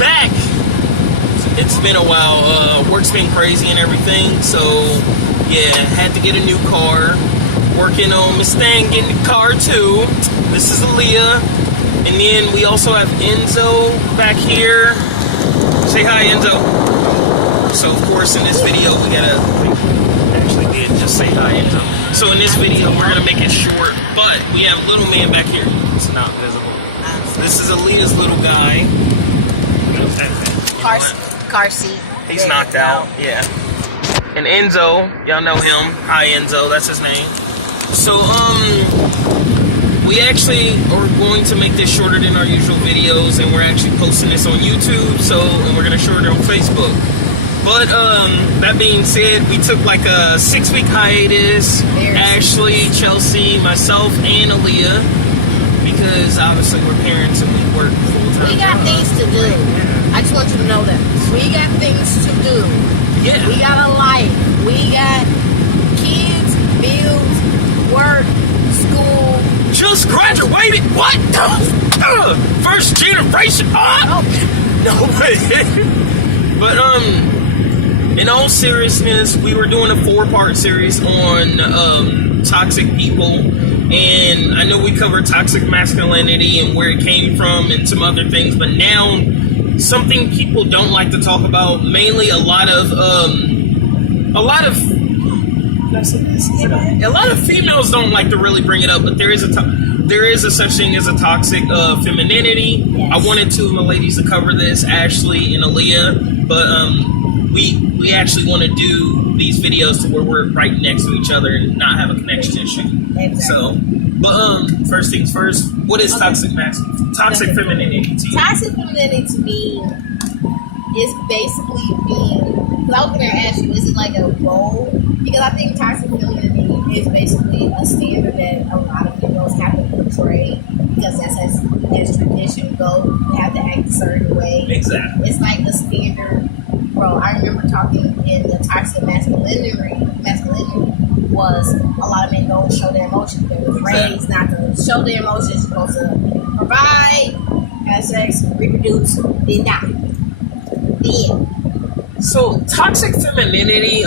back. It's been a while. Work's been crazy and everything, so yeah, had to get a new car. Working on Mustang, getting the car too. This is Aaliyah, and then we also have Enzo back here. Say hi, Enzo. So of course, in this video, we gotta actually did just say hi, Enzo. So in this video, we're gonna make it short, but we have little man back here. It's not visible. This is Aaliyah's little guy. Car seat. He's knocked out. Yeah. And Enzo, y'all know him. Hi, Enzo. That's his name. So we actually are going to make this shorter than our usual videos, and we're actually posting this on YouTube. And we're gonna short it on Facebook. But that being said, we took like a 6-week hiatus. Ashley, Chelsea, myself, and Aaliyah, because obviously we're parents and we work full time. We got things to do. I just want you to know that we got things to do. Yeah. We got a life. We got kids, bills, work, school. Just graduated. What? First generation. No way. But in all seriousness, we were doing a 4-part series on toxic people, and I know we covered toxic masculinity and where it came from and some other things, but now something people don't like to talk about, mainly a lot of females don't like to really bring it up, but there is a such thing as a toxic femininity. Yes. I wanted two of my ladies to cover this, Ashley and Aaliyah, but we actually want to do these videos to where we're right next to each other and not have a connection issue. Exactly. So, but first things first, what is toxic femininity to you? Toxic femininity to me is basically being, because I was going to ask you, is it like a role? Because I think toxic femininity is basically a standard that a lot of females have to portray, because that's as tradition goes. You have to act a certain way. Exactly. It's like the standard. Bro, I remember talking in the toxic masculinity was a lot of men don't show their emotions. They were raised not to show their emotions. You're supposed to provide, have sex, reproduce, then die. Then. So toxic femininity,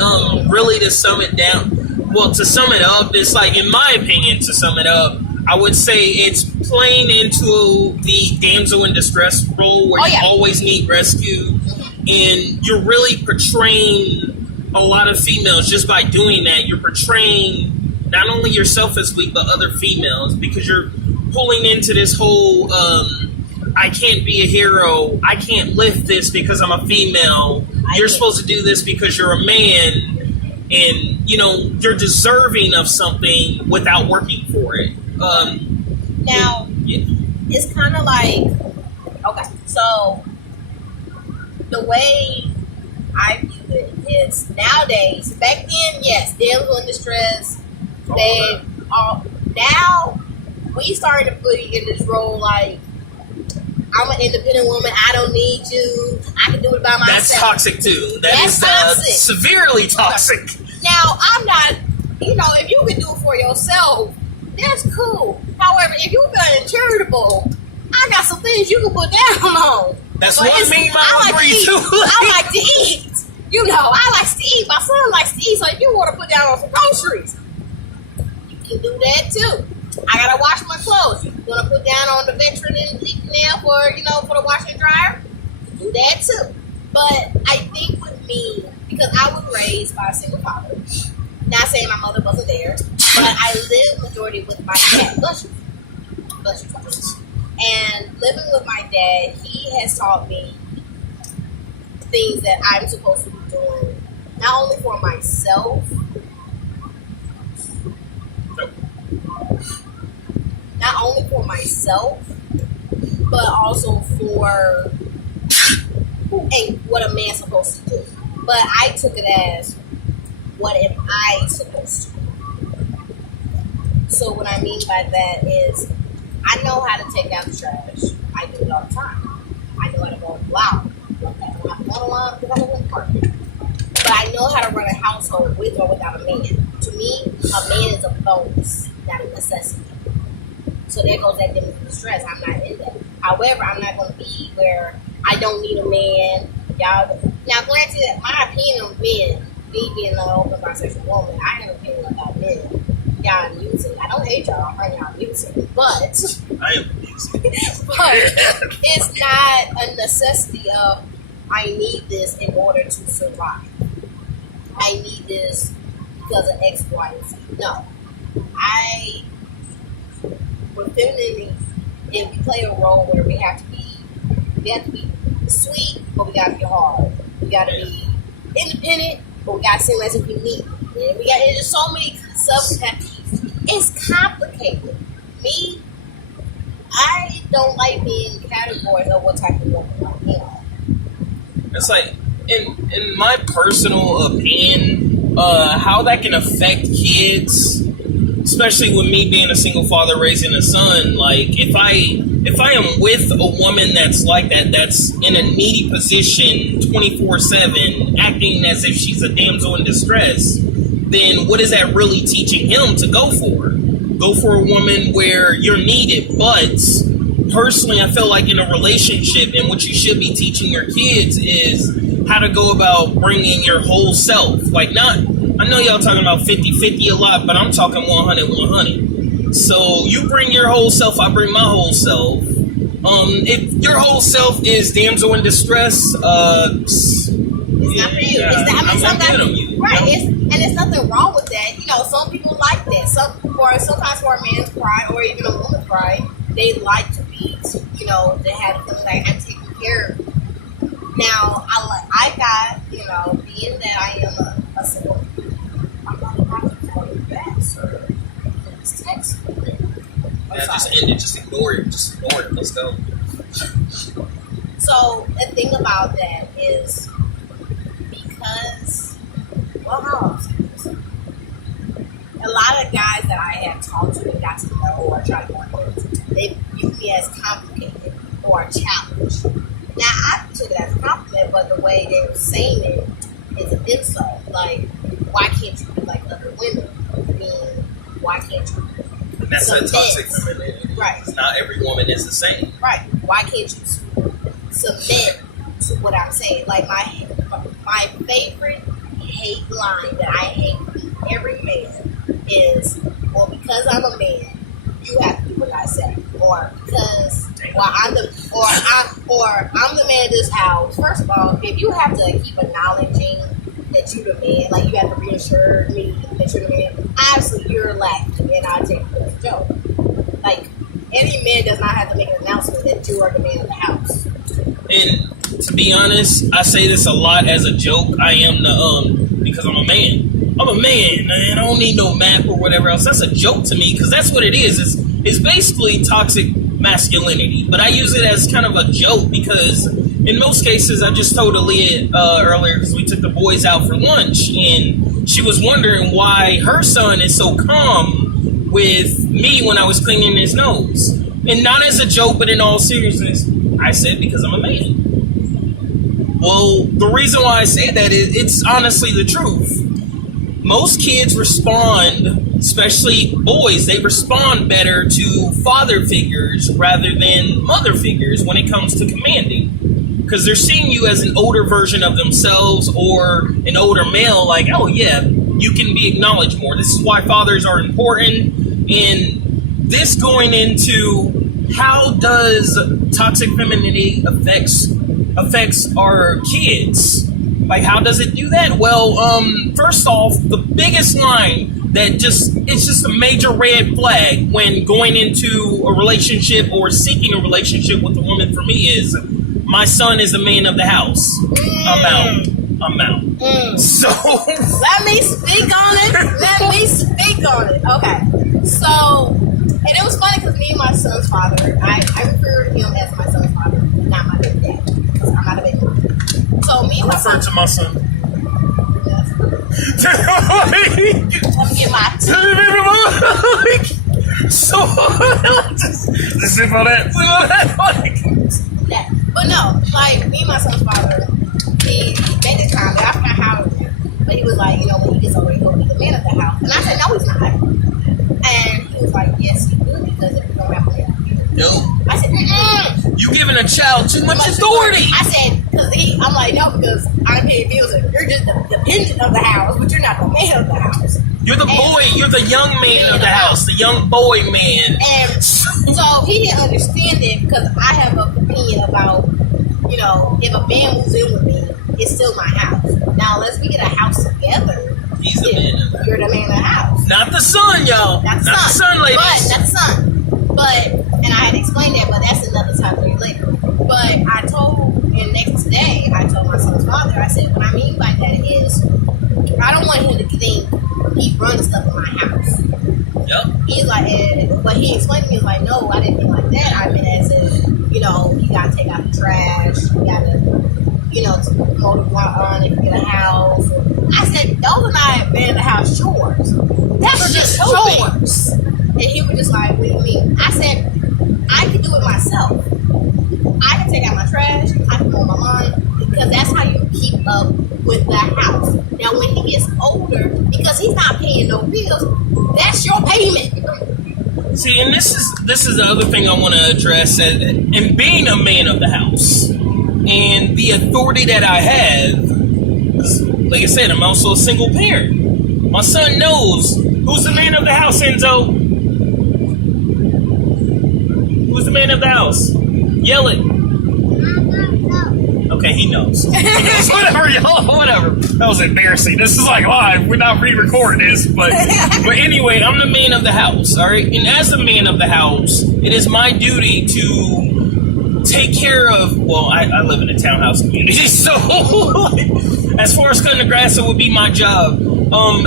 really to sum it up, it's like, in my opinion, to sum it up, I would say it's playing into the damsel in distress role where you always need rescue. And you're really portraying a lot of females just by doing that. You're portraying not only yourself as weak, but other females, because you're pulling into this whole, I can't be a hero. I can't lift this because I'm a female. You're supposed to do this because you're a man. And, you're deserving of something without working for it. Now, it's kind of like, okay, so the way I view it is nowadays, back then, yes, damsel in distress, they are, now we started to put in this role like, I'm an independent woman, I don't need you, I can do it by myself. That's toxic too. That's toxic. Severely toxic. Now, I'm not, if you can do it for yourself, that's cool. However, if you're being charitable, I got some things you can put down on. That's what I mean. I agree too. I like to eat. I like to eat. My son likes to eat. So if you want to put down on some groceries, you can do that too. I gotta wash my clothes. You want to put down on the veteran and now for for the washer and dryer? You do that too. But I think with me, because I was raised by a single father. Not saying my mother wasn't there, but I lived majority with my dad. Bless you. And living with my dad, he has taught me things that I'm supposed to be doing, not only for myself, but also for what a man's supposed to do. But I took it as, what am I supposed to do? So what I mean by that is, I know how to take out the trash. I do it all the time. I know how to go loud. But I know how to run a household with or without a man. To me, a man is a bonus, not a necessity. So there goes that damsel in distress. I'm not in that. However, I'm not going to be where I don't need a man. Y'all. Now, granted, my opinion on men, me being an open bisexual woman, I have an opinion about men. Y'all are muting. I don't hate y'all. I y'all muting, but I am muting. but it's not a necessity of I need this in order to survive. I need this because of X, Y, and Z. No, with femininity, if we play a role where we have to be sweet, but we gotta be hard. We gotta be independent, but we gotta seem as if we need it. And there's just so many subcategories. It's complicated. Me, I don't like being categorized of what type of woman I am. It's like, in my personal opinion, how that can affect kids, especially with me being a single father raising a son. Like, if I am with a woman that's like that, that's in a needy position 24/7, acting as if she's a damsel in distress, then what is that really teaching him to go for? Go for a woman where you're needed. But personally, I feel like in a relationship, and what you should be teaching your kids is how to go about bringing your whole self. Like, not, I know y'all talking about 50-50 a lot, but I'm talking 100-100. So you bring your whole self, I bring my whole self. If your whole self is damsel in distress, it's not for you. Right. And there's nothing wrong with that. You know, some people like that. Sometimes for a man's pride or even a woman's pride, they like to be, you know, they have a feeling like I'm taking care of you. Now, I got, you know, being that I am a single, I'm not about to call you back, sir. Just text me. Yeah, just end it. Just ignore it. Just ignore it. Let's go. So, the thing about that is because, well, how else? A lot of guys that I have talked to and got to know or try to work with, they view me as complicated or a challenge. Now, I took it as a compliment, but the way they were saying it is an insult. Like, why can't you be like other women? I mean, why can't you? And that's a toxic femininity. Right. Not every woman is the same. Right. Why can't you submit to what I'm saying? Like, my favorite hate line that I hate from every man is, well, because I'm a man, you have to do what I say, or because I'm the man of this house. First of all, if you have to keep acknowledging that you're the man, like you have to reassure me that you're the man, obviously you're lacking, and I take it as a joke. Like, any man does not have to make an announcement that you are the man of the house. And to be honest, I say this a lot as a joke. I am because I'm a man. I'm a man, and I don't need no map or whatever else. That's a joke to me because that's what it is. It's basically toxic masculinity, but I use it as kind of a joke because in most cases, I just told Aaliyah earlier because we took the boys out for lunch, and she was wondering why her son is so calm with me when I was cleaning his nose. And not as a joke, but in all seriousness, I said because I'm a man. Well, the reason why I say that is it's honestly the truth. Most kids respond, especially boys, they respond better to father figures rather than mother figures when it comes to commanding. Because they're seeing you as an older version of themselves or an older male, like, oh yeah, you can be acknowledged more. This is why fathers are important. And this going into how does toxic femininity affects our kids? Like, how does it do that? Well, first off, the biggest line that it's just a major red flag when going into a relationship or seeking a relationship with a woman for me is my son is the man of the house. I'm out. So let me speak on it. Okay. So, and it was funny because me and my son's father, I refer to him as my son's father, not my baby dad, because I'm not a baby mom. So me and my son. Refer to my son. Let me get my So just sip on that. Yeah. But no, like me and my son's father, he made the time, but I forgot how it went. But he was like, you know, when he gets over, he's gonna be the man of the house. And I said, no, he's not. And he was like, yes, he will, because if we don't have a man, Nope. I said, You giving a child too much authority. I said, I'm like, no, because I'm paying bills. And you're just the dependent of the house, but you're not the man of the house. You're the boy. You're the young man of the house. The young boy man. And so he didn't understand it because I have an opinion about, if a man moves in with me, it's still my house. Now, unless we get a house together, he's the man. You're the man of the house. Not the son, y'all. Not the son, ladies. But that's the son. But, and I had explained that, but that's another topic later. But I told my son's father, I said, what I mean by that is, I don't want him to think he runs stuff in my house. Yep. He's like, but he explained to me, like, no, I didn't mean like that. I meant as if, you got to take out the trash, you got to, mow the lawn if you get a house. I said, those are not man of the house chores. That's just chores. And he was just like, what do you mean? I said, I can do it myself. I can take out my trash, I can mow my lawn, because that's how you keep up with the house. Now, when he gets older, because he's not paying no bills, that's your payment. See, and this is the other thing I want to address, and being a man of the house, and the authority that I have, like I said, I'm also a single parent. My son knows who's the man of the house, Enzo. Who's the man of the house? Yell it. Okay, he knows. Whatever, y'all. Whatever. That was embarrassing. This is like live. We're not re-recording this, but anyway, I'm the man of the house. All right, and as the man of the house, it is my duty to take care of. Well, I live in a townhouse community, so as far as cutting the grass, it would be my job.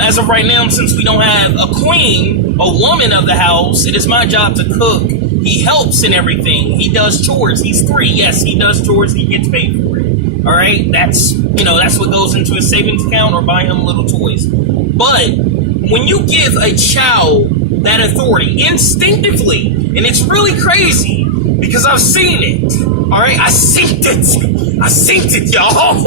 As of right now, since we don't have a queen, a woman of the house, it is my job to cook. He helps in everything. He does chores. He's 3. Yes, he does chores. He gets paid for it. All right? That's what goes into his savings account or buying him little toys. But when you give a child that authority instinctively, and it's really crazy because I've seen it. All right? I seen it, y'all.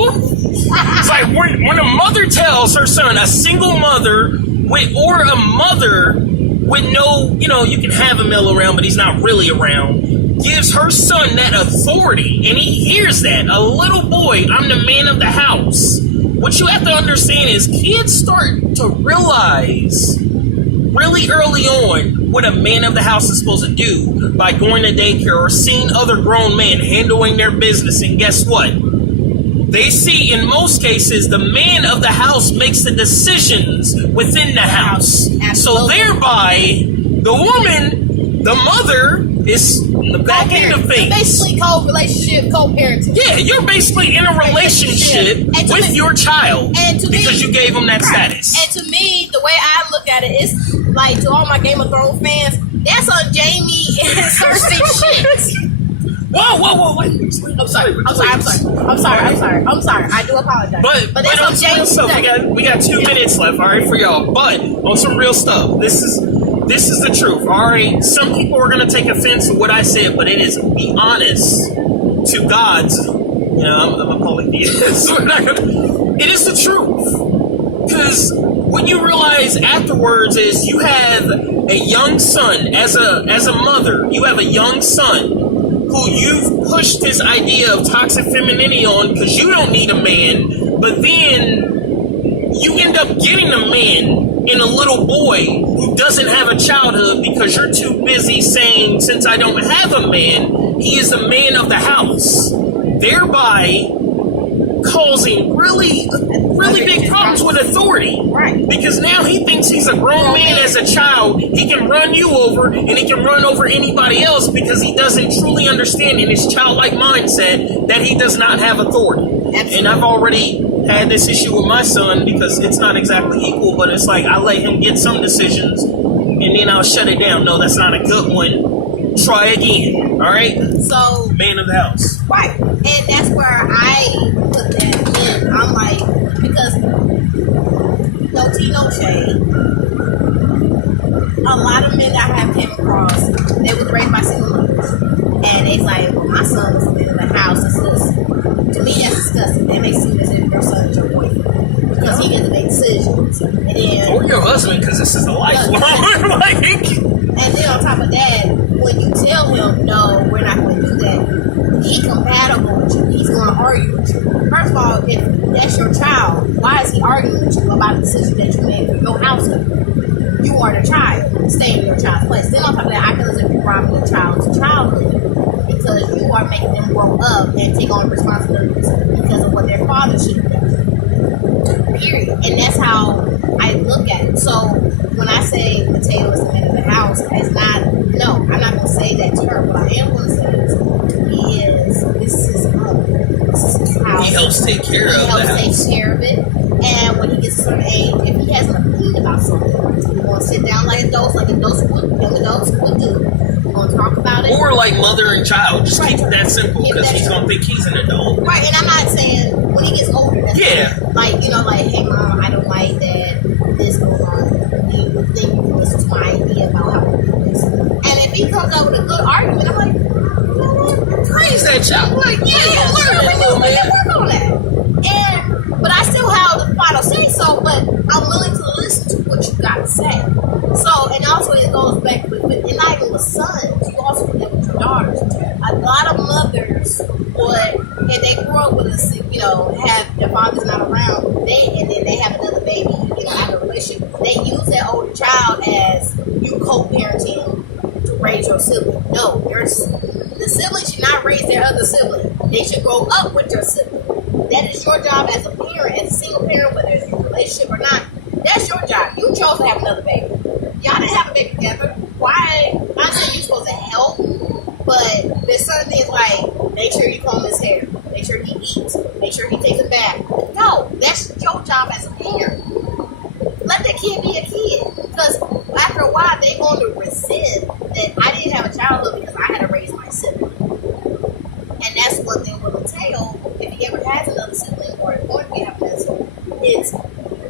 It's like when a mother tells her son, a single mother or a mother with no, you can have a male around, but he's not really around, gives her son that authority, and he hears that. A little boy, I'm the man of the house. What you have to understand is kids start to realize really early on what a man of the house is supposed to do by going to daycare or seeing other grown men handling their business, and guess what? They see, in most cases, the man of the house makes the decisions within the house. Absolutely. So thereby, the woman, the mother, is the back end of things. Basically, co-relationship, co-parenting. Yeah, you're basically in a relationship with your child because you gave them that status. And to me, the way I look at it is, like, to all my Game of Thrones fans, that's on Jamie and Cersei shit. Whoa, wait. I'm sorry. I do apologize. But on some real stuff, we got 2 minutes left, all right, for y'all. But on some real stuff, this is the truth, all right? Some people are going to take offense to what I said, but it is, be honest to God's, I'm a polytheist. It is the truth. Because what you realize afterwards is you have a young son, as a mother, you have a young son who you've pushed this idea of toxic femininity on because you don't need a man, but then you end up getting a man in a little boy who doesn't have a childhood because you're too busy saying, since I don't have a man, he is the man of the house, thereby causing really big problems with authority. Right. Because now he thinks he's a grown man as a child. He can run you over and he can run over anybody else because he doesn't truly understand in his childlike mindset that he does not have authority. Absolutely. And I've already had this issue with my son because it's not exactly equal, but it's like I let him get some decisions and then I'll shut it down. No, that's not a good one. Try again. All right? So, man of the house. Right. And that's where I put that in. I'm like, because no tea, no shade. A lot of men that I have came across, they was raised by single mothers. And it's like, well, my son was in the house. To me, that's disgusting. That makes it seem as if your son is your boyfriend. Because he gets to make decisions. And then, or your husband, because this is a lifelong. And then on top of that, when you tell him, no, argue with you. First of all, if that's your child, why is he arguing with you about a decision that you made for your household? You are the child. Stay in your child's place. Then on top of that, I feel as if you're robbing the child's childhood because you are making them grow up and take on responsibilities because of what their father should have done. Period. And that's how I look at it. So when I say Mateo is the man of the house, it's not, no, I'm not going to say that to her. What I am going to say is, this is his home. This is his house. He helps take care of the house. He helps take care of it. And when he gets a certain age, if he has an opinion about something, we're going to sit down like adults would, young adults would do. We're going to talk about it. Or like mother and child. Just keep it that simple because he's going to think he's an adult. Right, and I'm not saying when he gets older. That's like, like, hey, Mom, I don't like that this goes on. Do you think you can listen to my idea about how to do this? And if he comes up with a good argument, I'm like, praise that child. Like, we can work on that. But I still have the final say so, but I'm willing to listen to what you got to say. So, and also it goes back with not even with sons, you also do that with your daughters. A lot of mothers if they grow up with have their father's not around, and then they have another baby, have a relationship, they use that older child as you co-parenting to raise your sibling. No, the sibling should not raise their other sibling. They should grow up with your sibling. That is your job as a parent, as a single parent, whether it's in a relationship or not. That's your job. You chose to have another baby. Y'all didn't have a baby together. Why? I'm saying you're supposed to help, but there's certain things like make sure you comb his hair, make sure he eats, make sure he takes a bath. No, that's your job as a parent. Let the kid be a kid, because after a while they're going to resent that I didn't have a childhood because I had to raise my sibling. And that's one thing with Mateo. If he ever has another sibling or is going to have another sibling,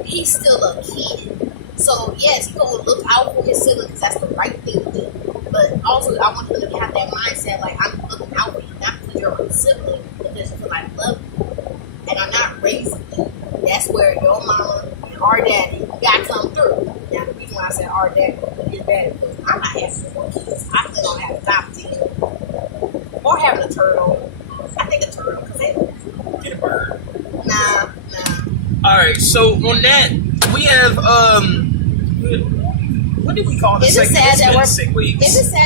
he's still a kid. So yes, he's going to look out for his sibling because that's the right thing to do. But also, I want him to have that mindset like I'm looking out for you, not because you're a sibling, but just because I love you and I'm not raising you. That's where your mama and our daddy got to come through. Now the reason why I said our daddy is bad because I'm not having more kids. I still don't have a top teacher or having a turtle. I think a turtle because they get a bird. Nah. All right, so on that we have what did we call this? Is it sad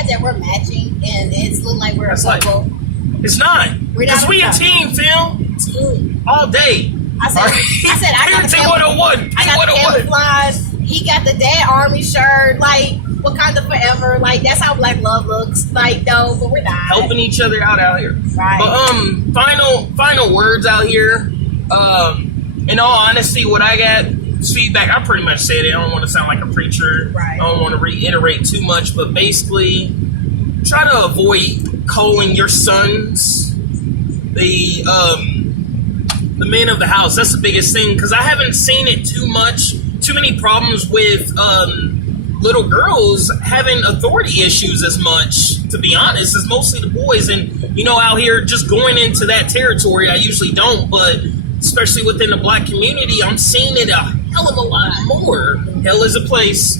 that we're matching and it's looking like we're a couple? It's not. Because we a team, Phil. All day. I said I got the camouflage. He got the dad army shirt. Like Wakanda forever. Like that's how Black love looks. Like though, but we're not helping each other out here. Right. But final words out here. In all honesty, what I got feedback. I pretty much said it. I don't want to sound like a preacher. Right. I don't want to reiterate too much, but basically, try to avoid calling your sons the man of the house. That's the biggest thing because I haven't seen it too many problems with little girls having authority issues as much. To be honest, it's mostly the boys, and out here just going into that territory. I usually don't, but especially within the Black community, I'm seeing it a hell of a lot more. Hell is a place.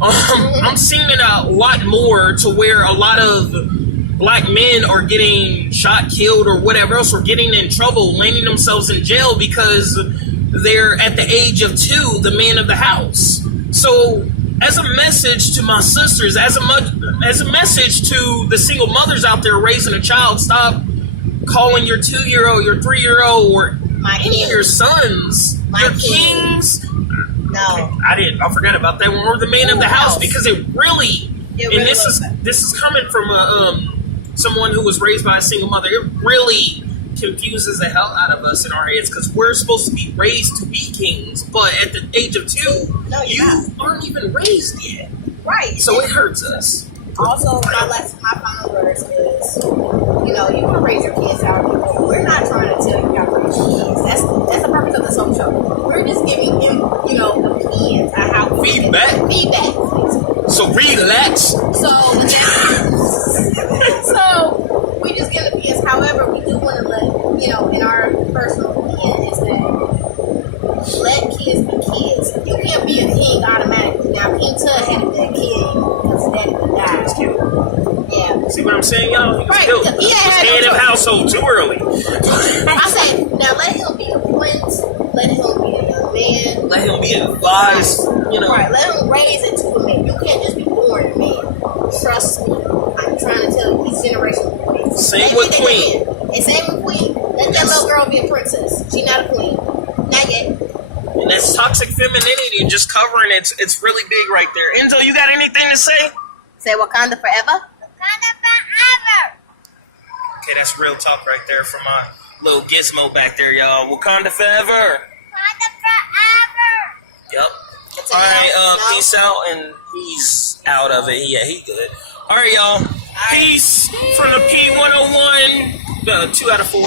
I'm seeing it a lot more to where a lot of Black men are getting shot, killed, or whatever else, or getting in trouble, landing themselves in jail because they're at the age of 2, the man of the house. So, as a message to my sisters, as a message to the single mothers out there raising a child, stop calling your 2-year-old, your 3-year-old, or any of your sons your kings. No, I forgot about that one. Or the man of the house, because it really this is coming from someone who was raised by a single mother. It really confuses the hell out of us in our heads because we're supposed to be raised to be kings, but at the age of 2, you aren't even raised yet. Right. So it hurts us. Also, my final words is, you can raise your kids out. We're not trying to tell you how to raise your kids. That's the purpose of the social show. We're just giving him, opinions on how feedback. So relax. So we just give opinions. However, we do want to let in our personal opinion is that let kids be kids. You can't be a king automatically. Now, King Tut had to be a king because his daddy died. Yeah. See what what I'm saying, y'all? He was Right, built. he had Head no of choice. household too early. I said, now let him be a prince, let him be a young man. Let him be advised, you know. Right, let him raise into a man. You can't just be born a man. Trust me. I'm trying to tell you, these generations. Same with Queen. And same with Queen. Let that little girl be a princess. She not a queen. Not yet. And that's toxic femininity and just covering it. It's really big right there. Enzo, you got anything to say? Say Wakanda forever? Wakanda forever! Okay, that's real talk right there from my little gizmo back there, y'all. Wakanda forever. Wakanda forever! Yep. All right, peace out, and he's out of it. Yeah, he good. All right, y'all. Peace from the P101. 2 out of 4.